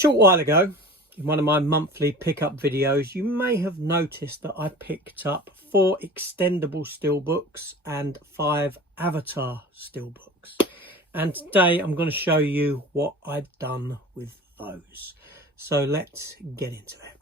short while ago, in one of my monthly pickup videos, you may have noticed that I picked up 4 extendable steelbooks and 5 avatar steelbooks. And today I'm going to show you what I've done with those. So let's get into it.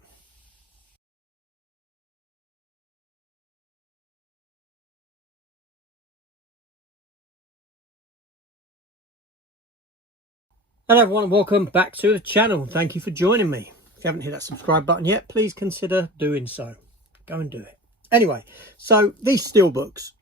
Hello everyone, and welcome back to the channel. Thank you for joining me. If you haven't hit that subscribe button yet, please consider doing so. Go and do it. Anyway, so these steelbooks,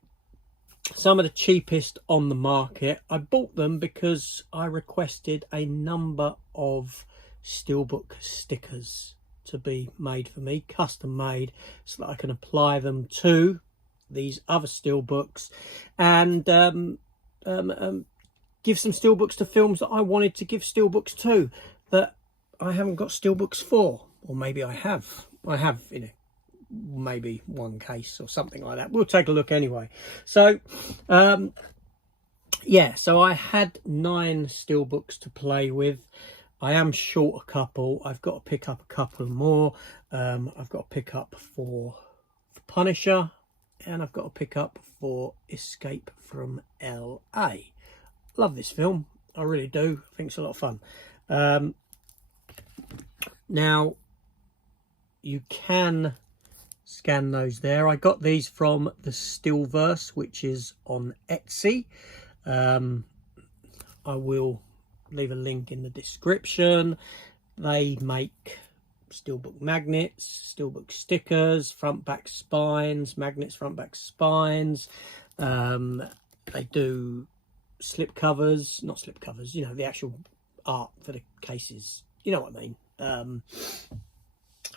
some of the cheapest on the market. I bought them because I requested a number of steelbook stickers to be made for me, custom made, so that I can apply them to these other steelbooks and give some steelbooks to films that I wanted to give steelbooks to that I haven't got steelbooks for, or maybe I have, you know, maybe one case or something like that. We'll take a look anyway. So yeah, so I had 9 steelbooks to play with. I am short a couple. I've got to pick up a couple more. I've got to pick up for Punisher, and I've got to pick up for Escape from LA. Love this film, I really do. I think it's a lot of fun. Now you can scan those there. I got these from the Steelverse, which is on Etsy. I will leave a link in the description. They make steelbook magnets, steelbook stickers, front back spines, magnets, front back spines. They do slip covers, not slip covers, you know, the actual art for the cases, you know what I mean.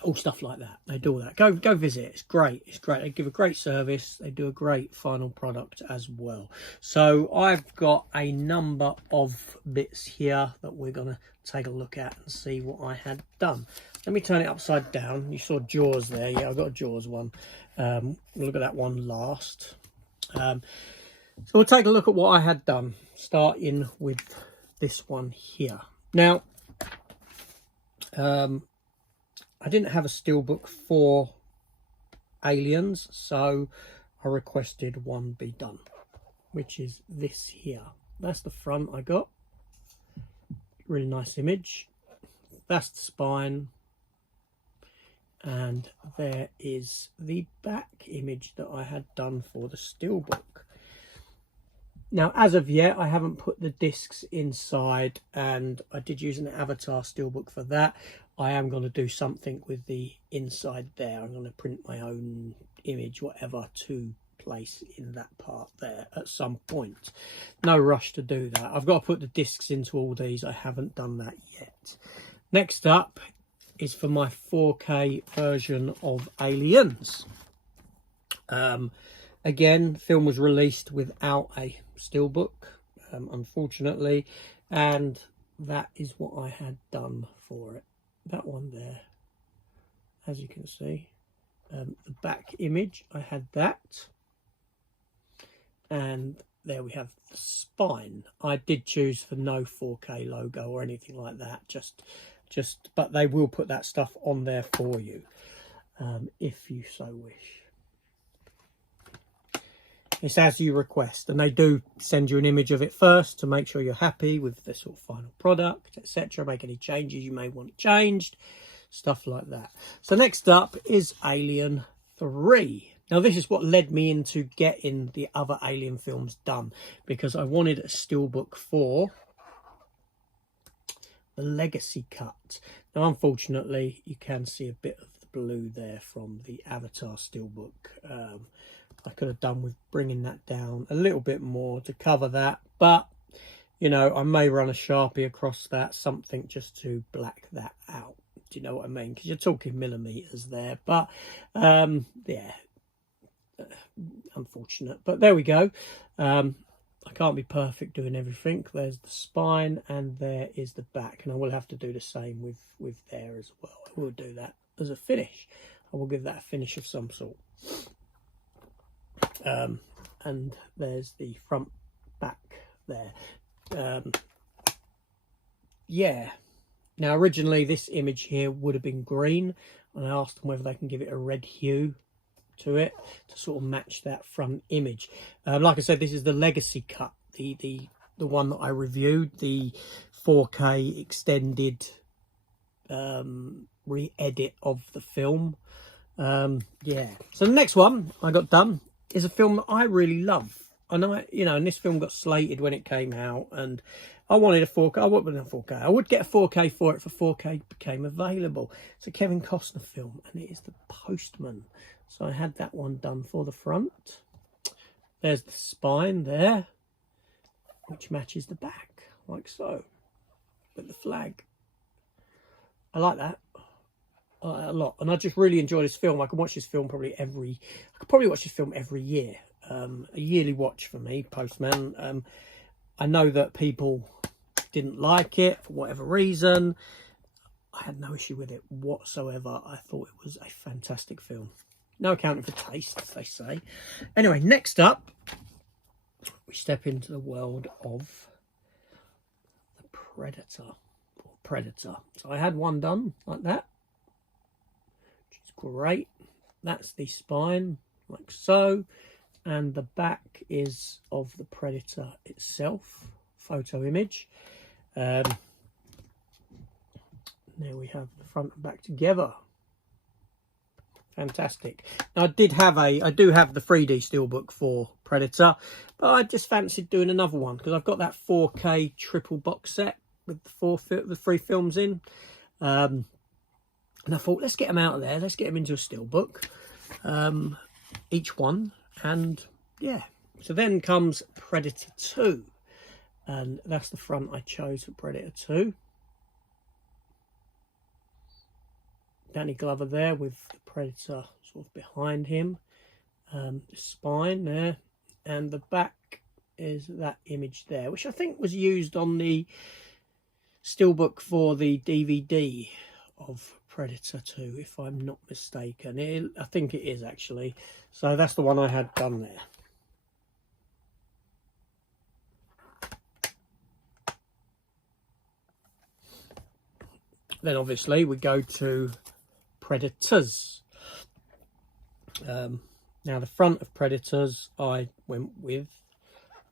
All stuff like that. They do all that. Go visit. It's great. It's great. They give a great service. They do a great final product as well. So I've got a number of bits here that we're going to take a look at and see what I had done. Let me turn it upside down. You saw Jaws there. Yeah, I've got a Jaws one. We'll look at that one last. So we'll take a look at what I had done, starting with this one here. Now, I didn't have a steelbook for Aliens, so I requested one be done, which is this here. That's the front I got. Really nice image. That's the spine. And there is the back image that I had done for the steelbook. Now, as of yet, I haven't put the discs inside, and I did use an avatar steelbook for that. I am going to do something with the inside there. I'm going to print my own image, whatever, to place in that part there at some point. No rush to do that. I've got to put the discs into all these. I haven't done that yet. Next up is for my 4K version of Aliens. Again, the film was released without a steelbook, unfortunately, and that is what I had done for it. That one there, as you can see, the back image, I had that, and there we have the spine. I did choose for no 4K logo or anything like that, but they will put that stuff on there for you, if you so wish. It's as you request, and they do send you an image of it first to make sure you're happy with the sort of final product, etc. Make any changes you may want changed, stuff like that. So next up is Alien 3. Now this is what led me into getting the other Alien films done, because I wanted a steelbook for the Legacy cut. Now unfortunately you can see a bit of the blue there from the Avatar steelbook. I could have done with bringing that down a little bit more to cover that, but you know, I may run a Sharpie across that, something just to black that out. Do you know what I mean? Because you're talking millimeters there, but yeah, unfortunate, but there we go. I can't be perfect doing everything. There's the spine and there is the back, and I will have to do the same with there as well. I will do that as a finish. I will give that a finish of some sort. And there's the front back there. Yeah, Now, originally, this image here would have been green, and I asked them whether they can give it a red hue to it to sort of match that front image. Like I said, this is the legacy cut, the one that I reviewed, the 4K extended re-edit of the film. Yeah, so the next one I got done is a film that I really love. I know, you know, and this film got slated when it came out, and I wanted a 4K. I wanted a 4K. I would get a 4K for it if a 4K became available. It's a Kevin Costner film, and it is The Postman. So I had that one done for the front. There's the spine there, which matches the back, like so, with the flag. I like that a lot, and I just really enjoy this film. I can watch this film probably watch this film every year. A yearly watch for me, Postman. I know that people didn't like it for whatever reason. I had no issue with it whatsoever. I thought it was a fantastic film. No accounting for taste, as they say. Anyway, next up, we step into the world of the Predator. Or Predator. So I had one done like that, which is great. That's the spine, like so. And the back is of the Predator itself, photo image. There we have the front and back together. Fantastic. Now I do have the 3D Steelbook for Predator, but I just fancied doing another one because I've got that 4K triple box set with the 3 films in. And I thought, let's get them out of there. Let's get them into a Steelbook, each one. And yeah, so then comes Predator 2, and that's the front I chose for Predator 2. Danny Glover there with the Predator sort of behind him, the spine there, and the back is that image there, which I think was used on the Steelbook for the DVD of Predator 2, if I'm not mistaken. I think it is, actually. So that's the one I had done there. Then obviously we go to Predators. Now the front of Predators, I went with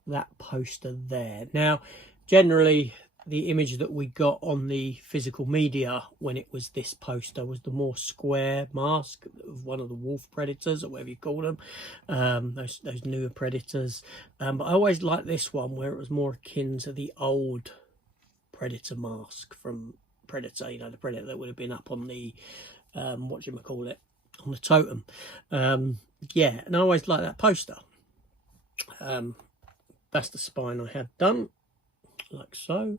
that poster there. Now generally the image that we got on the physical media when it was this poster was the more square mask of one of the wolf predators, or whatever you call them, those newer predators. But I always liked this one where it was more akin to the old predator mask from Predator, you know, the predator that would have been up on the whatchamacallit, on the totem. Yeah, and I always liked that poster. That's the spine I had done, like so,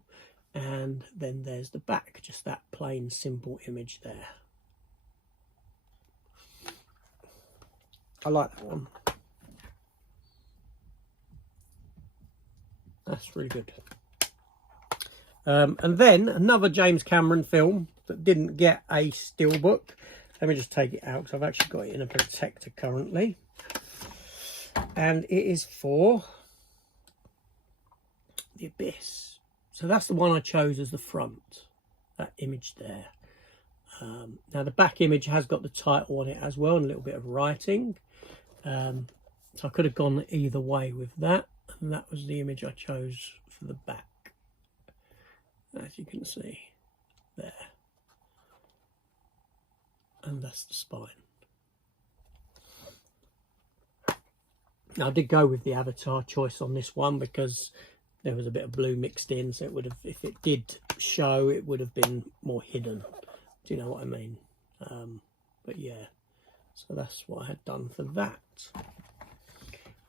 and then there's the back, just that plain simple image there. I like that one. That's really good. And then another James Cameron film that didn't get a Steelbook. Let me just take it out because I've actually got it in a protector currently, and it is for The Abyss. So that's the one I chose as the front, that image there. Now the back image has got the title on it as well and a little bit of writing. So I could have gone either way with that, and that was the image I chose for the back, as you can see there. And that's the spine. Now I did go with the avatar choice on this one because there was a bit of blue mixed in, so it would have, if it did show, it would have been more hidden. Do you know what I mean? But yeah, so that's what I had done for that.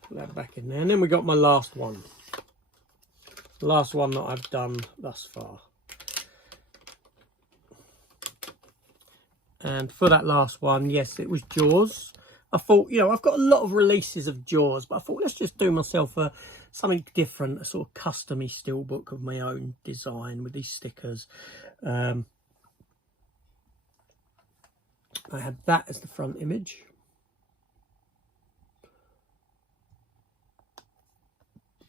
Put that back in there, and then we got my last one. The last one that I've done thus far. And for that last one, yes, it was Jaws. I thought, you know, I've got a lot of releases of Jaws, but I thought, let's just do myself something different, a sort of custom-y Steelbook of my own design with these stickers. I had that as the front image.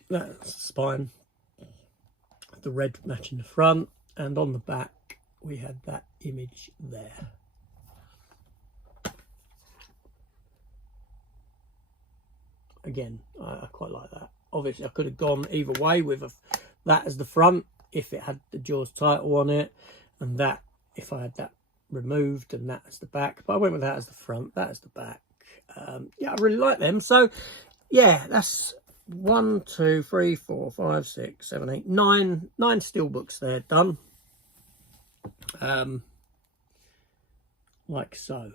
That's the spine. The red matching the front, and on the back we had that image there. Again, I quite like that. Obviously I could have gone either way with that as the front if it had the Jaws title on it, and that if I had that removed, and that as the back, but I went with that as the front, that as the back. Yeah, I really like them. So yeah, that's 1, 2, 3, 4, 5, 6, 7, 8, 9 steelbooks there done, like so.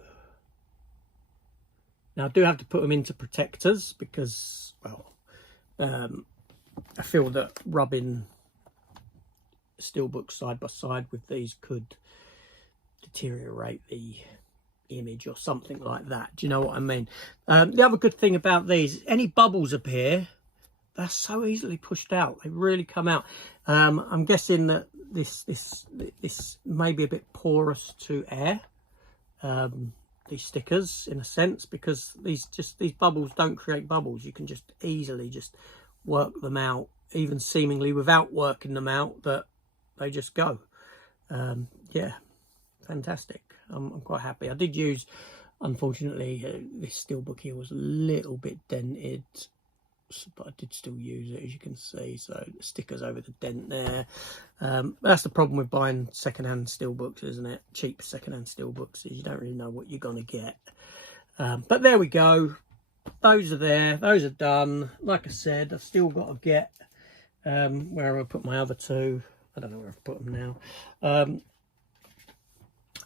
Now I do have to put them into protectors because, well, I feel that rubbing steelbooks side by side with these could deteriorate the image or something like that. Do you know what I mean? The other good thing about these, any bubbles appear, they're so easily pushed out. They really come out. I'm guessing that this may be a bit porous to air, these stickers, in a sense, because these bubbles don't create bubbles. You can just easily just work them out, even seemingly without working them out, that they just go. Yeah, fantastic. I'm quite happy. I did use, unfortunately, this steelbook here was a little bit dented, but I did still use it, as you can see. So the stickers over the dent there. That's the problem with buying second-hand steelbooks, isn't it? Cheap second-hand steelbooks, is you don't really know what you're going to get. But there we go. Those are there. Those are done. Like I said, I've still got to get where I put my other two. I don't know where I've put them now.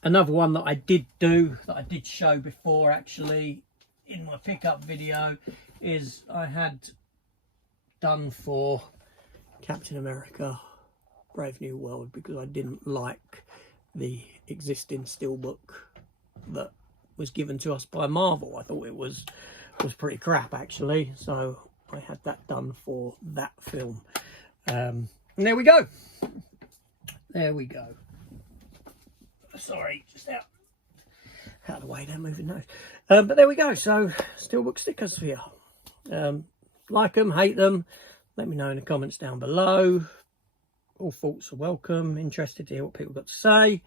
Another one that I did do, that I did show before actually in my pickup video, is I had done for Captain America Brave New World, because I didn't like the existing steelbook that was given to us by Marvel. I thought it was pretty crap actually, so I had that done for that film. And there we go. There we go. Sorry, just out of the way there, moving nose. But there we go. So steelbook stickers for you. Like them, hate them, let me know in the comments down below. All thoughts are welcome. Interested to hear what people got to say.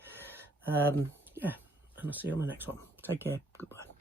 Yeah, and I'll see you on the next one. Take care. Goodbye.